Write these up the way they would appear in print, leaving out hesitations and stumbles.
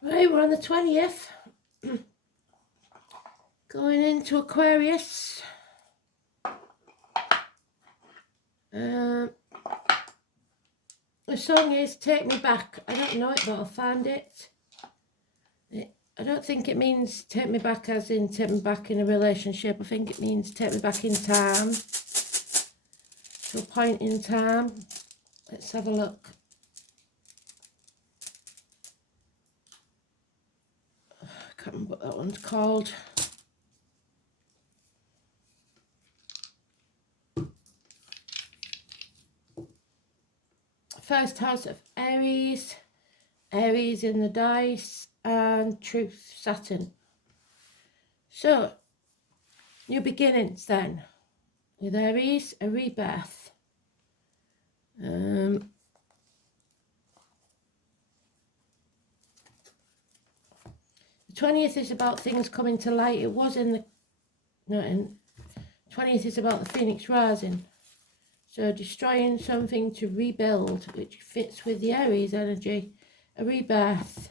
Right, we're on the 20th. Going into Aquarius. The song is Take Me Back. I don't know it, but I'll find it. I don't think it means take me back as in take me back in a relationship. I think it means take me back in time. To a point in time. Let's have a look. I can't remember what that one's called. First house of Aries. Aries in the dice. And Truth, Saturn. So, new beginnings then. With Aries, a rebirth. The 20th is about things coming to light. It was in the... No, in 20th is about the Phoenix rising. So destroying something to rebuild, which fits with the Aries energy. A rebirth.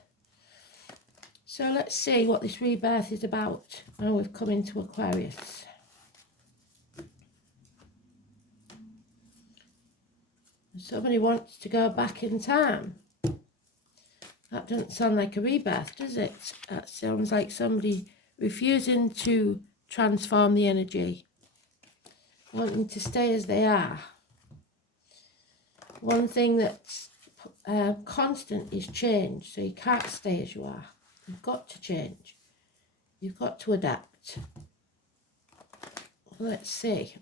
So let's see what this rebirth is about. Now we've come into Aquarius. Somebody wants to go back in time. That doesn't sound like a rebirth, does it? That sounds like somebody refusing to transform the energy. Wanting to stay as they are. One thing that's constant is change. So you can't stay as you are. You've got to change. You've got to adapt. Let's see.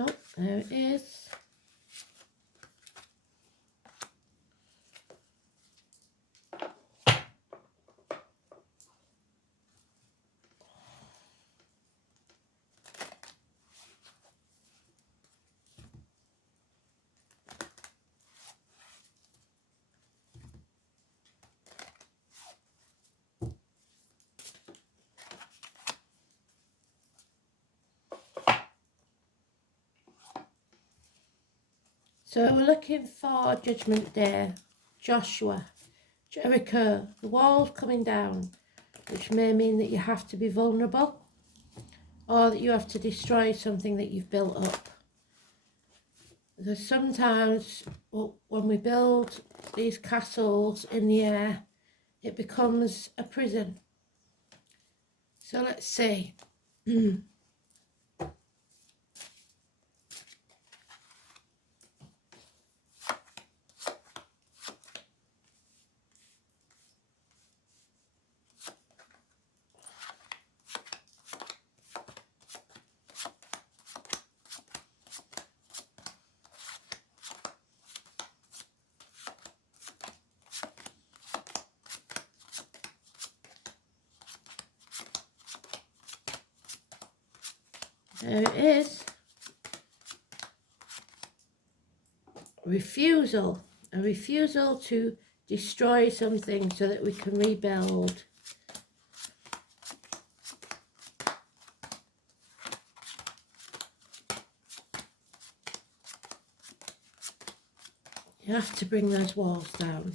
Oh, there it is. So we're looking for Judgment Day, Joshua, Jericho, the walls coming down, which may mean that you have to be vulnerable or that you have to destroy something that you've built up. Because sometimes when we build these castles in the air, it becomes a prison. So let's see. There it is. Refusal. A refusal to destroy something so that we can rebuild. You have to bring those walls down.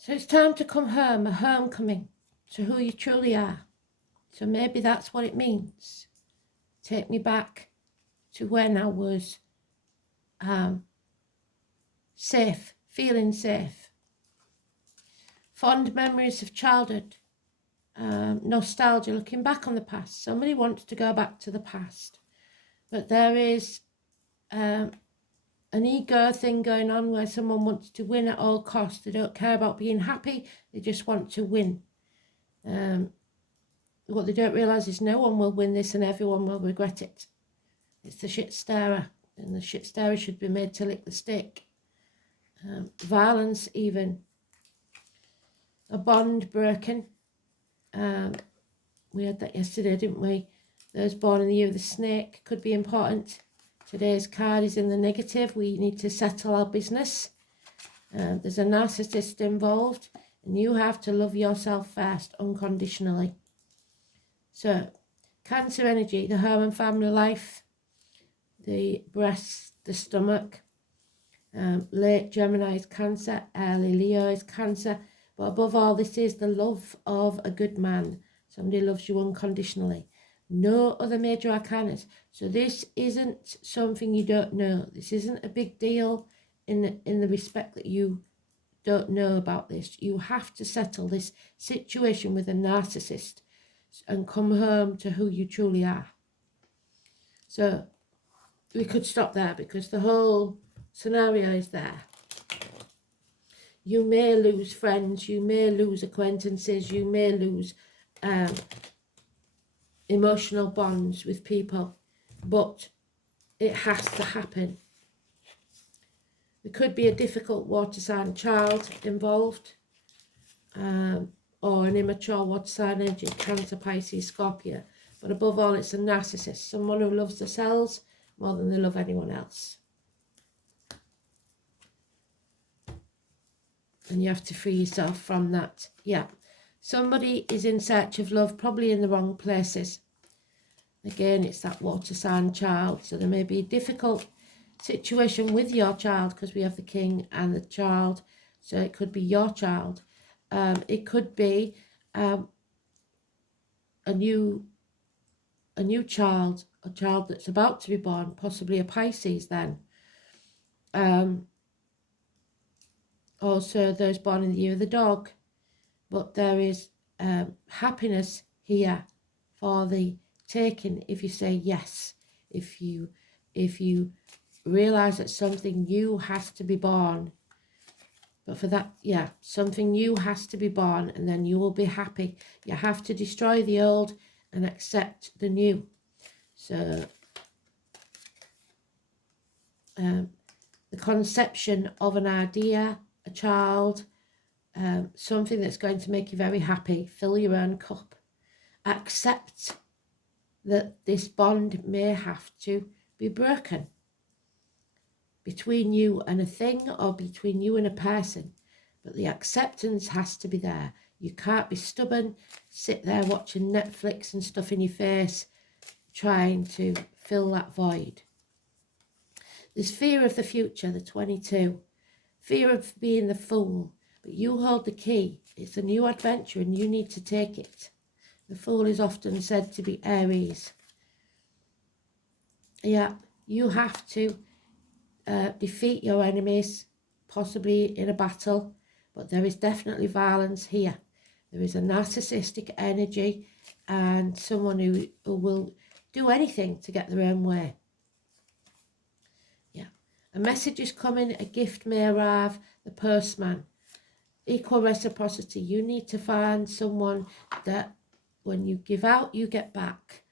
So it's time to come home, a homecoming to who you truly are. So maybe that's what it means. Take me back to when I was safe feeling safe. Fond memories of childhood, nostalgia, looking back on the past. Somebody wants to go back to the past, but there is an ego thing going on where someone wants to win at all costs. They don't care about being happy, they just want to win. What they don't realise is no one will win this and everyone will regret it. It's the shit stirrer, and the shit stirrer should be made to lick the stick. Violence even. A bond broken. We had that yesterday, didn't we? Those born in the year of the snake could be important. Today's card is in the negative. We need to settle our business. There's a narcissist involved, and you have to love yourself first, unconditionally. So, Cancer energy, the home and family life, the breast, the stomach. Late Gemini is Cancer, early Leo is Cancer. But above all, this is the love of a good man. Somebody loves you unconditionally. No other major arcanas. So this isn't something you don't know. This isn't a big deal in the respect that you don't know about this. You have to settle this situation with a narcissist and come home to who you truly are. So we could stop there because the whole scenario is there. You may lose friends, you may lose acquaintances, you may lose emotional bonds with people, but it has to happen. There could be a difficult water sign child involved, or an immature water sign energy, Cancer, Pisces, Scorpio. But above all, it's a narcissist, someone who loves themselves more than they love anyone else. And you have to free yourself from that. Yeah. Somebody is in search of love, probably in the wrong places. Again, it's that water sign child. So there may be a difficult situation with your child because we have the king and the child. So it could be your child. It could be a new child, a child that's about to be born, possibly a Pisces then. Also those born in the year of the dog. But there is happiness here for the taking if you say yes. If you realise that something new has to be born. But for that, yeah, something new has to be born and then you will be happy. You have to destroy the old and accept the new. So the conception of an idea, a child, something that's going to make you very happy, fill your own cup. Accept that this bond may have to be broken between you and a thing or between you and a person. But the acceptance has to be there. You can't be stubborn, sit there watching Netflix and stuff in your face, trying to fill that void. There's fear of the future, the 22. Fear of being the fool. But you hold the key. It's a new adventure and you need to take it. The fool is often said to be Aries. Yeah, you have to defeat your enemies, possibly in a battle, but there is definitely violence here. There is a narcissistic energy and someone who will do anything to get their own way. Yeah, a message is coming, a gift may arrive, the postman. Equal reciprocity. You need to find someone that when you give out, you get back.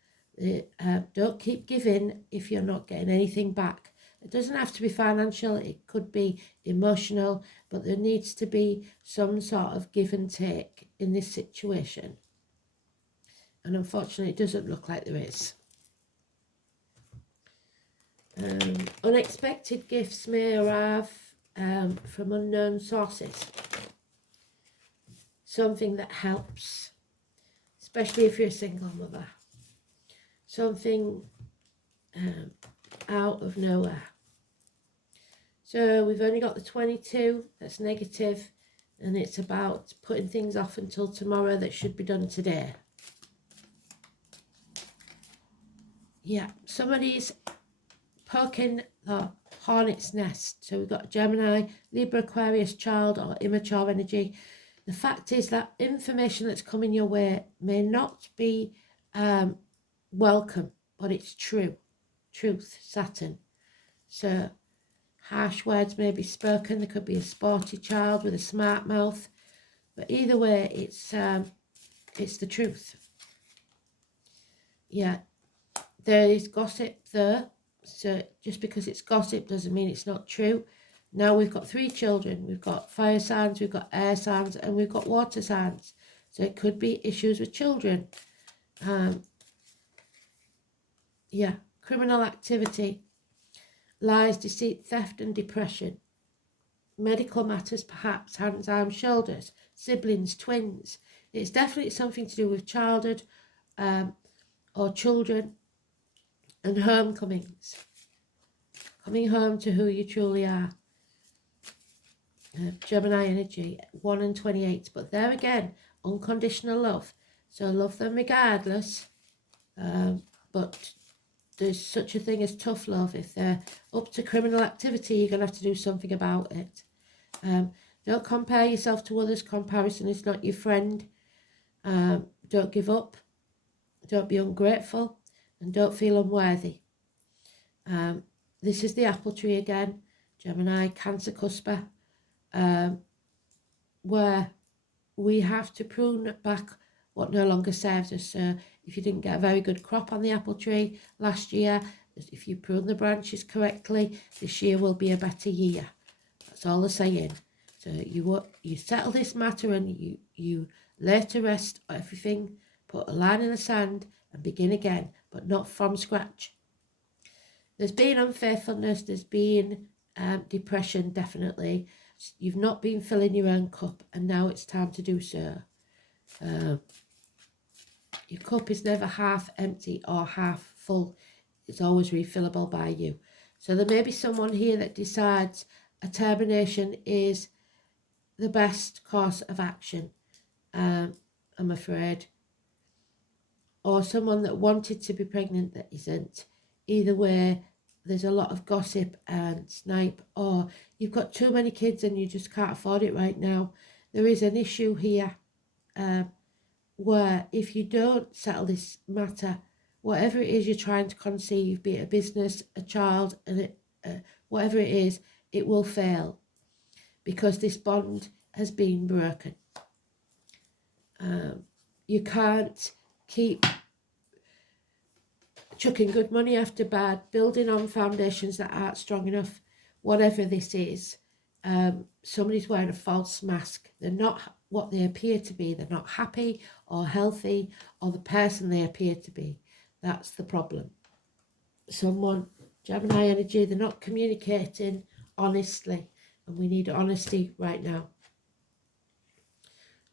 Don't keep giving if you're not getting anything back. It doesn't have to be financial, it could be emotional, but there needs to be some sort of give and take in this situation. And unfortunately, it doesn't look like there is. Unexpected gifts may arrive from unknown sources. Something that helps, especially if you're a single mother. Something out of nowhere. So we've only got the 22, that's negative, and it's about putting things off until tomorrow that should be done today. Yeah, somebody's poking the hornet's nest. So we've got Gemini, Libra, Aquarius, child or immature energy. The fact is that information that's coming your way may not be welcome, but it's true. Truth, Saturn. So harsh words may be spoken. There could be a sporty child with a smart mouth. But either way, it's the truth. Yeah, there is gossip there. So just because it's gossip doesn't mean it's not true. Now we've got 3 children. We've got fire signs, we've got air signs, and we've got water signs. So it could be issues with children. Yeah, criminal activity, lies, deceit, theft and depression. Medical matters, perhaps, hands, arms, shoulders, siblings, twins. It's definitely something to do with childhood or children and homecomings. Coming home to who you truly are. Gemini energy, 1 and 28. But there again, unconditional love. So love them regardless. But there's such a thing as tough love. If they're up to criminal activity, you're going to have to do something about it. Don't compare yourself to others. Comparison is not your friend. Don't give up. Don't be ungrateful. And don't feel unworthy. This is the apple tree again. Gemini, Cancer, Cusper. Where we have to prune back what no longer serves us. So if you didn't get a very good crop on the apple tree last year, if you prune the branches correctly, this year will be a better year. That's all they're saying. So you settle this matter and you lay to rest everything, put a line in the sand and begin again, but not from scratch. There's been unfaithfulness, there's been depression, definitely. You've not been filling your own cup, and now it's time to do so. Your cup is never half empty or half full. It's always refillable by you. So there may be someone here that decides a termination is the best course of action, I'm afraid. Or someone that wanted to be pregnant that isn't. Either way, there's a lot of gossip and snipe, or you've got too many kids and you just can't afford it right now. There is an issue here where if you don't settle this matter, whatever it is you're trying to conceive, be it a business, a child, whatever it is, it will fail because this bond has been broken. You can't keep chucking good money after bad, building on foundations that aren't strong enough. Whatever this is, somebody's wearing a false mask. They're not what they appear to be. They're not happy or healthy or the person they appear to be. That's the problem. Someone, Gemini energy, they're not communicating honestly, and we need honesty right now.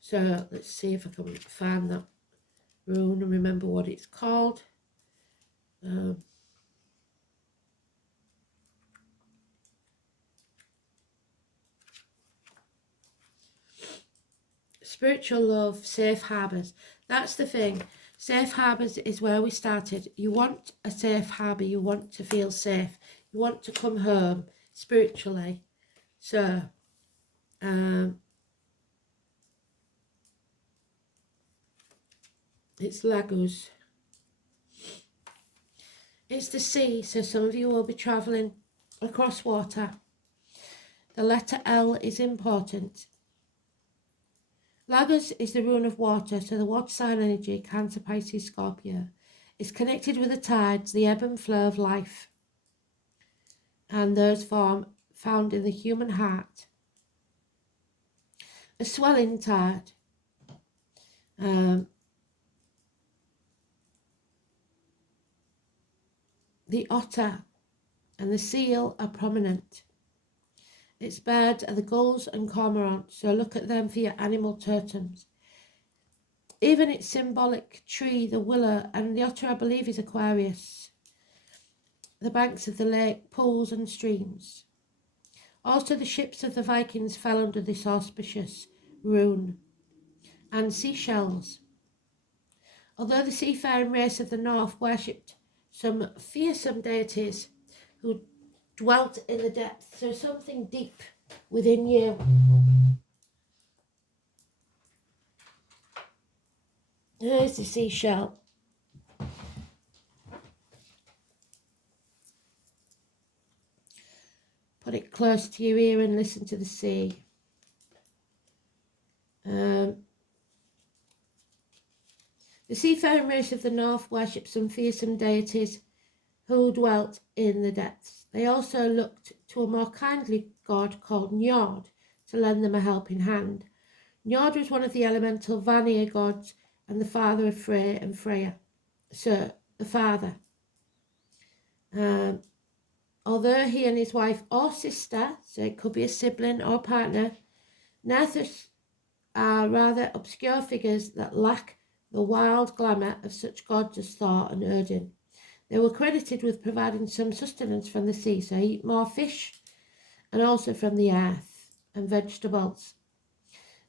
So let's see if I can find that rune and remember what it's called. Spiritual love, safe harbours. That's the thing. Safe harbours is where we started. You want a safe harbour. You want to feel safe. You want to come home spiritually. So, it's Lagos. It's the sea, so some of you will be travelling across water. The letter L is important. Lagos is the rune of water, so the water sign energy, Cancer, Pisces, Scorpio, is connected with the tides, the ebb and flow of life, and those found in the human heart. A swelling tide. The otter and the seal are prominent. Its birds are the gulls and cormorants, so look at them for your animal totems. Even its symbolic tree, the willow, and the otter, I believe, is Aquarius. The banks of the lake, pools and streams. Also the ships of the Vikings fell under this auspicious rune. And seashells. Although the seafaring race of the north worshipped some fearsome deities who dwelt in the depths. So something deep within you. There's the seashell. Put it close to your ear and listen to the sea. The seafaring race of the north worshipped some fearsome deities who dwelt in the depths. They also looked to a more kindly god called Njord to lend them a helping hand. Njord was one of the elemental Vanir gods and the father of Frey and Freya. So, the father. Although he and his wife or sister, so it could be a sibling or partner, Nerthus are rather obscure figures that lack the wild glamour of such gods as Thor and Odin. They were credited with providing some sustenance from the sea, so eat more fish and also from the earth and vegetables.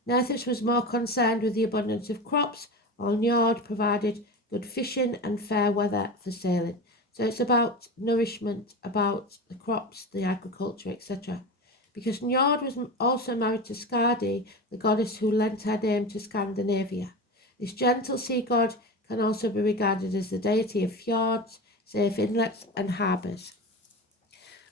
Nerthus was more concerned with the abundance of crops, while Njord provided good fishing and fair weather for sailing. So it's about nourishment, about the crops, the agriculture, etc. Because Njord was also married to Skadi, the goddess who lent her name to Scandinavia. This gentle sea god can also be regarded as the deity of fjords, safe inlets and harbours.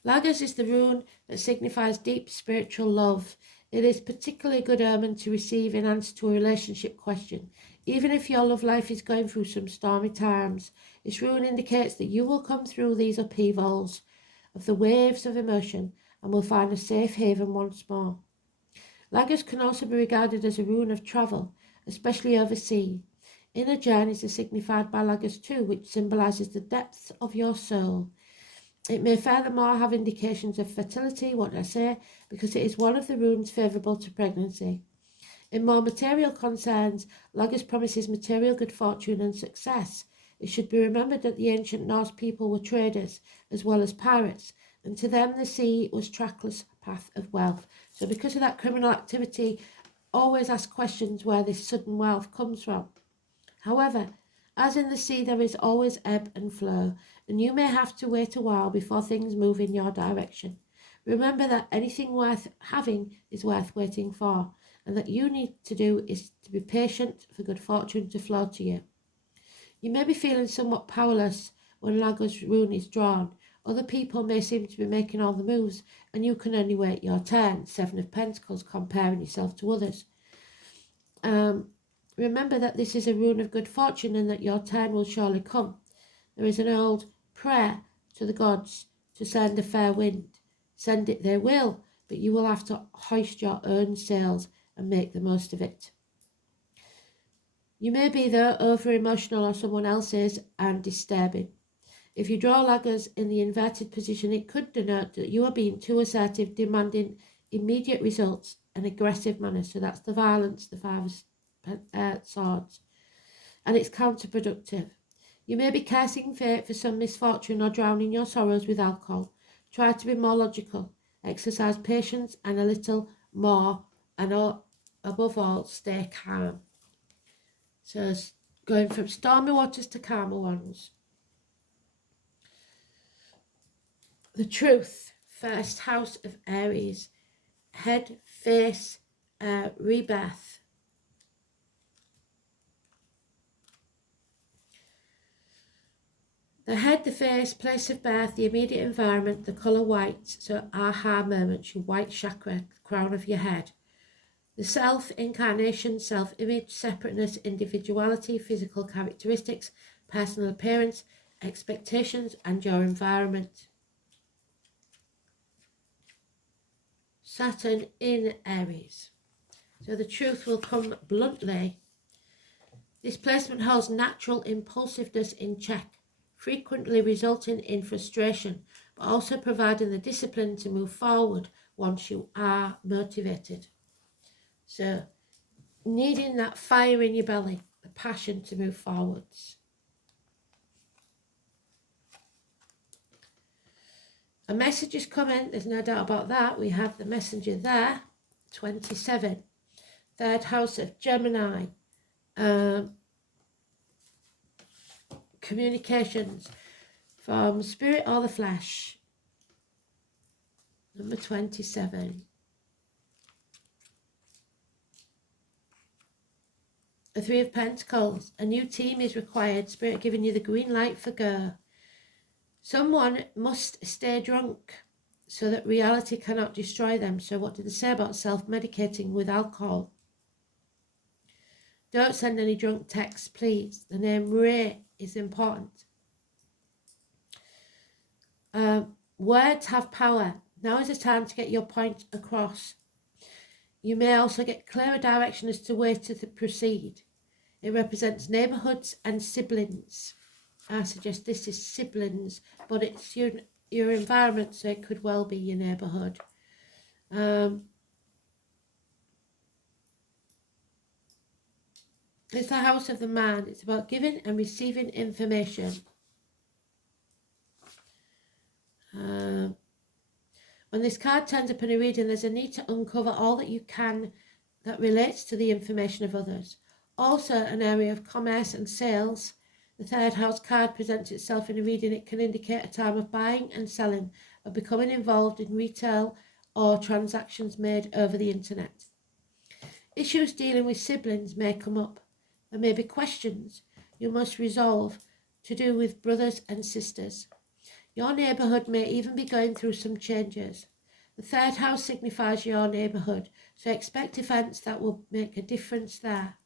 Lagos is the rune that signifies deep spiritual love. It is particularly a good omen to receive in answer to a relationship question. Even if your love life is going through some stormy times, this rune indicates that you will come through these upheavals of the waves of emotion and will find a safe haven once more. Lagos can also be regarded as a rune of travel, especially overseas. Inner journeys are signified by Lagos too, which symbolises the depths of your soul. It may furthermore have indications of fertility, because it is one of the runes favourable to pregnancy. In more material concerns, Lagos promises material good fortune and success. It should be remembered that the ancient Norse people were traders as well as pirates, and to them the sea was trackless path of wealth. So because of that criminal activity, always ask questions where this sudden wealth comes from. However, as in the sea, there is always ebb and flow, and you may have to wait a while before things move in your direction. Remember that anything worth having is worth waiting for, and that you need to do is to be patient for good fortune to flow to you. You may be feeling somewhat powerless when Lagos rune is drawn. Other people may seem to be making all the moves, and you can only wait your turn. 7 of Pentacles, comparing yourself to others. Remember that this is a rune of good fortune and that your turn will surely come. There is an old prayer to the gods to send a fair wind. Send it they will, but you will have to hoist your own sails and make the most of it. You may be though over-emotional or someone else is and disturbing. If you draw Lagos in the inverted position, it could denote that you are being too assertive, demanding immediate results and aggressive manner. So that's the violence, the 5 of swords. And it's counterproductive. You may be cursing fate for some misfortune or drowning your sorrows with alcohol. Try to be more logical. Exercise patience and a little more. And above all, stay calm. So going from stormy waters to calmer ones. The truth. First house of Aries. Head, face, rebirth. The head, the face, place of birth, the immediate environment, the colour white, so aha moments, your white chakra, the crown of your head. The self, incarnation, self-image, separateness, individuality, physical characteristics, personal appearance, expectations, and your environment. Saturn in Aries. So the truth will come bluntly. This placement holds natural impulsiveness in check, frequently resulting in frustration, but also providing the discipline to move forward once you are motivated. So, needing that fire in your belly, the passion to move forwards. A message is coming, there's no doubt about that. We have the messenger there, 27. Third house of Gemini. Communications from spirit or the flesh. Number 27. The Three of Pentacles. A new team is required. Spirit giving you the green light for go. Someone must stay drunk so that reality cannot destroy them. So what did they say about self-medicating with alcohol? Don't send any drunk texts, please. The name Ray is important. Words have power. Now is the time to get your point across. You may also get clearer direction as to where to proceed. It represents neighbourhoods and siblings. I suggest this is siblings, but it's your environment, so it could well be your neighbourhood. It's the house of the man. It's about giving and receiving information. When this card turns up in a reading, there's a need to uncover all that you can that relates to the information of others. Also, an area of commerce and sales. The third house card presents itself in a reading. It can indicate a time of buying and selling, of becoming involved in retail or transactions made over the internet. Issues dealing with siblings may come up. There may be questions you must resolve to do with brothers and sisters. Your neighbourhood may even be going through some changes. The third house signifies your neighbourhood, so expect events that will make a difference there.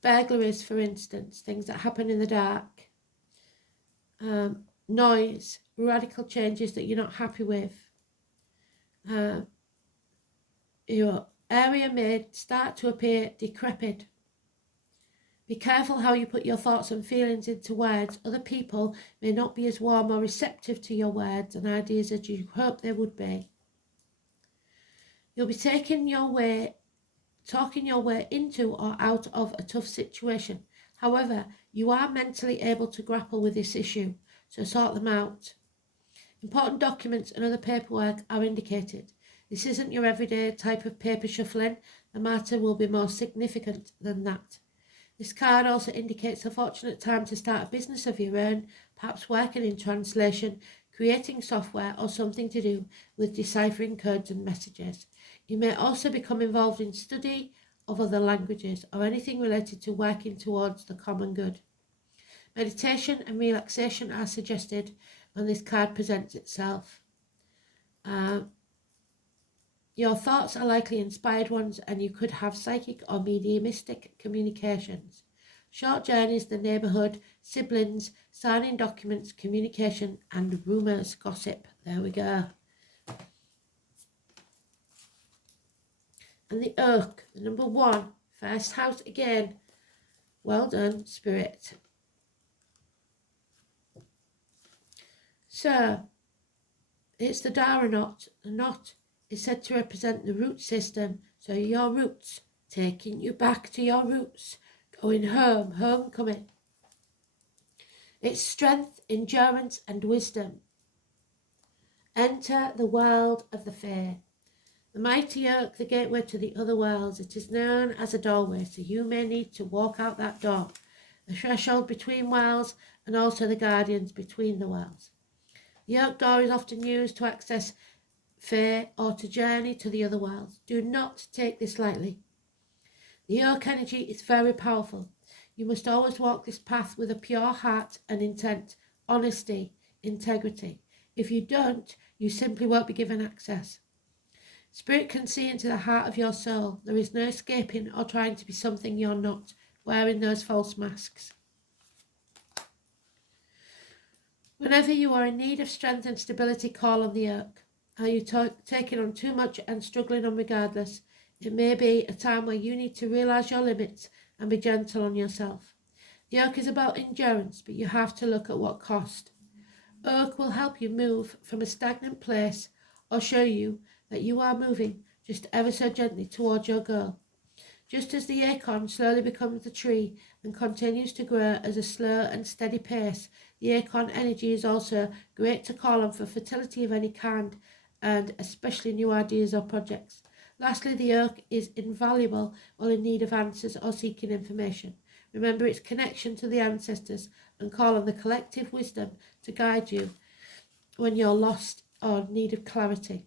Burglaries, for instance, things that happen in the dark. Noise, radical changes that you're not happy with. Your area may start to appear decrepit. Be careful how you put your thoughts and feelings into words. Other people may not be as warm or receptive to your words and ideas as you hope they would be. You'll be talking your way into or out of a tough situation. However, you are mentally able to grapple with this issue, so sort them out. Important documents and other paperwork are indicated. This isn't your everyday type of paper shuffling. The matter will be more significant than that. This card also indicates a fortunate time to start a business of your own, perhaps working in translation, creating software, or something to do with deciphering codes and messages. You may also become involved in study of other languages or anything related to working towards the common good. Meditation and relaxation are suggested when this card presents itself. Your thoughts are likely inspired ones, and you could have psychic or mediumistic communications. Short journeys, the neighbourhood, siblings, signing documents, communication, and rumours, gossip. There we go. And the Oak, the number 1, first house again. Well done, Spirit. So, it's the Dara knot. The knot is said to represent the root system. So your roots, taking you back to your roots, going home, homecoming. It's strength, endurance, and wisdom. Enter the world of the fae. The mighty oak, the gateway to the other worlds. It is known as a doorway, so you may need to walk out that door. The threshold between worlds, and also the guardians between the worlds. The oak door is often used to access fae or to journey to the other worlds. Do not take this lightly. The oak energy is very powerful. You must always walk this path with a pure heart and intent, honesty, integrity. If you don't, you simply won't be given access. Spirit can see into the heart of your soul. There is no escaping or trying to be something you're not, wearing those false masks. Whenever you are in need of strength and stability, call on the oak. Are you taking on too much and struggling on regardless? It may be a time where you need to realise your limits and be gentle on yourself. The oak is about endurance, but you have to look at what cost. Oak will help you move from a stagnant place or show you that you are moving just ever so gently towards your goal. Just as the acorn slowly becomes the tree and continues to grow at a slow and steady pace, the acorn energy is also great to call on for fertility of any kind, and especially new ideas or projects. Lastly, the oak is invaluable while in need of answers or seeking information. Remember its connection to the ancestors and call on the collective wisdom to guide you when you're lost or in need of clarity.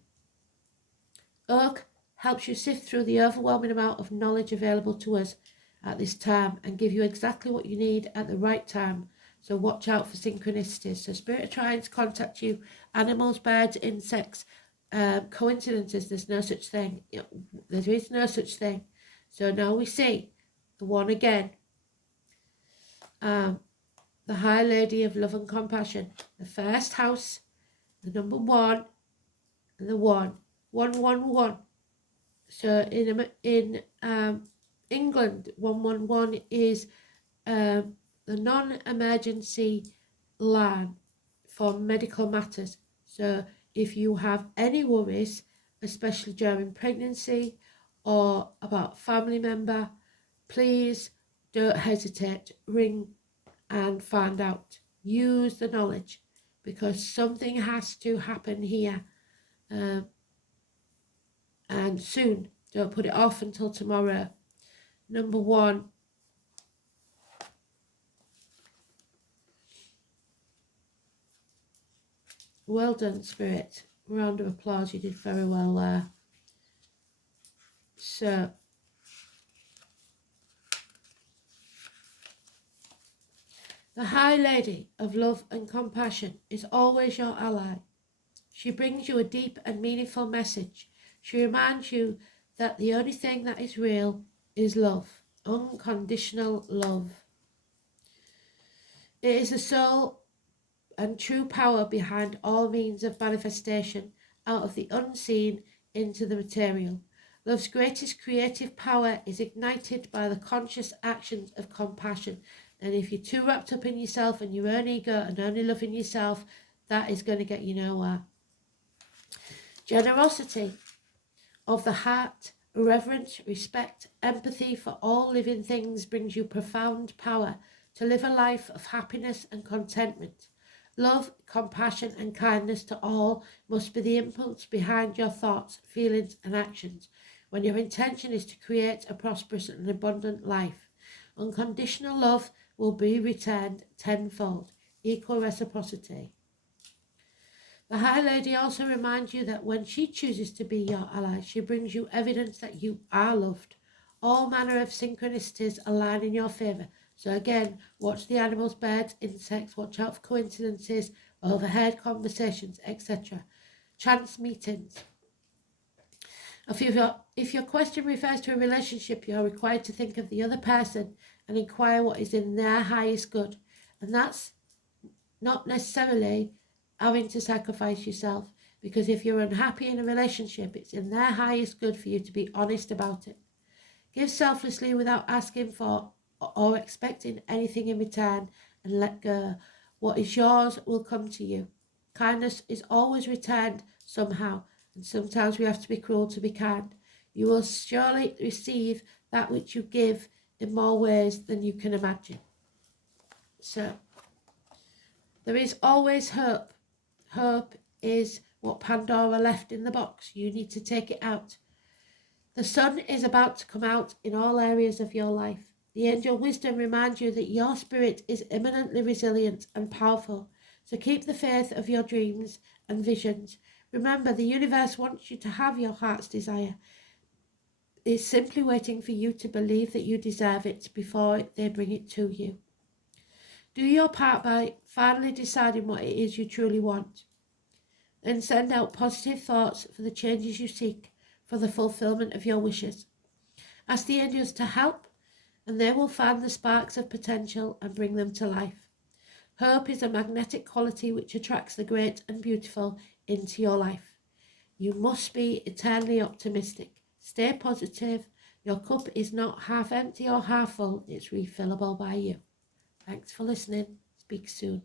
Oak helps you sift through the overwhelming amount of knowledge available to us at this time and give you exactly what you need at the right time. So watch out for synchronicities. So spirit are trying to contact you. Animals, birds, insects, coincidences, there's no such thing. There is no such thing. So now we see the one again. The High Lady of Love and Compassion. The first house, the number 1, and the 1. 111. So in England, 111 is the non-emergency line for medical matters. So if you have any worries, especially during pregnancy or about family member, please don't hesitate. Ring and find out. Use the knowledge, because something has to happen here. And soon. Don't put it off until tomorrow. Number 1. Well done, Spirit. Round of applause. You did very well there. So, the High Lady of Love and Compassion is always your ally. She brings you a deep and meaningful message. She reminds you that the only thing that is real is love, unconditional love. It is the soul and true power behind all means of manifestation out of the unseen into the material. Love's greatest creative power is ignited by the conscious actions of compassion. And if you're too wrapped up in yourself and your own ego and only loving yourself, that is going to get you nowhere. Generosity of the heart, reverence, respect, empathy for all living things brings you profound power to live a life of happiness and contentment. Love, compassion and kindness to all must be the impulse behind your thoughts, feelings and actions when your intention is to create a prosperous and abundant life. Unconditional love will be returned tenfold. Equal reciprocity. The High Lady also reminds you that when she chooses to be your ally, she brings you evidence that you are loved. All manner of synchronicities align in your favour. So again, watch the animals, birds, insects, watch out for coincidences, overheard conversations, etc. Chance meetings. If your question refers to a relationship, you are required to think of the other person and inquire what is in their highest good. And that's not necessarily having to sacrifice yourself, because if you're unhappy in a relationship, it's in their highest good for you to be honest about it. Give selflessly without asking for or expecting anything in return, and let go. What is yours will come to you. Kindness is always returned somehow, and sometimes we have to be cruel to be kind. You will surely receive that which you give in more ways than you can imagine. So, there is always hope. Hope is what Pandora left in the box. You need to take it out. The sun is about to come out in all areas of your life. The angel wisdom reminds you that your spirit is eminently resilient and powerful. So keep the faith of your dreams and visions. Remember, the universe wants you to have your heart's desire. It's simply waiting for you to believe that you deserve it before they bring it to you. Do your part by finally deciding what it is you truly want. Then send out positive thoughts for the changes you seek, for the fulfillment of your wishes. Ask the angels to help, and they will fan the sparks of potential and bring them to life. Hope is a magnetic quality which attracts the great and beautiful into your life. You must be eternally optimistic. Stay positive. Your cup is not half empty or half full. It's refillable by you. Thanks for listening. Speak soon.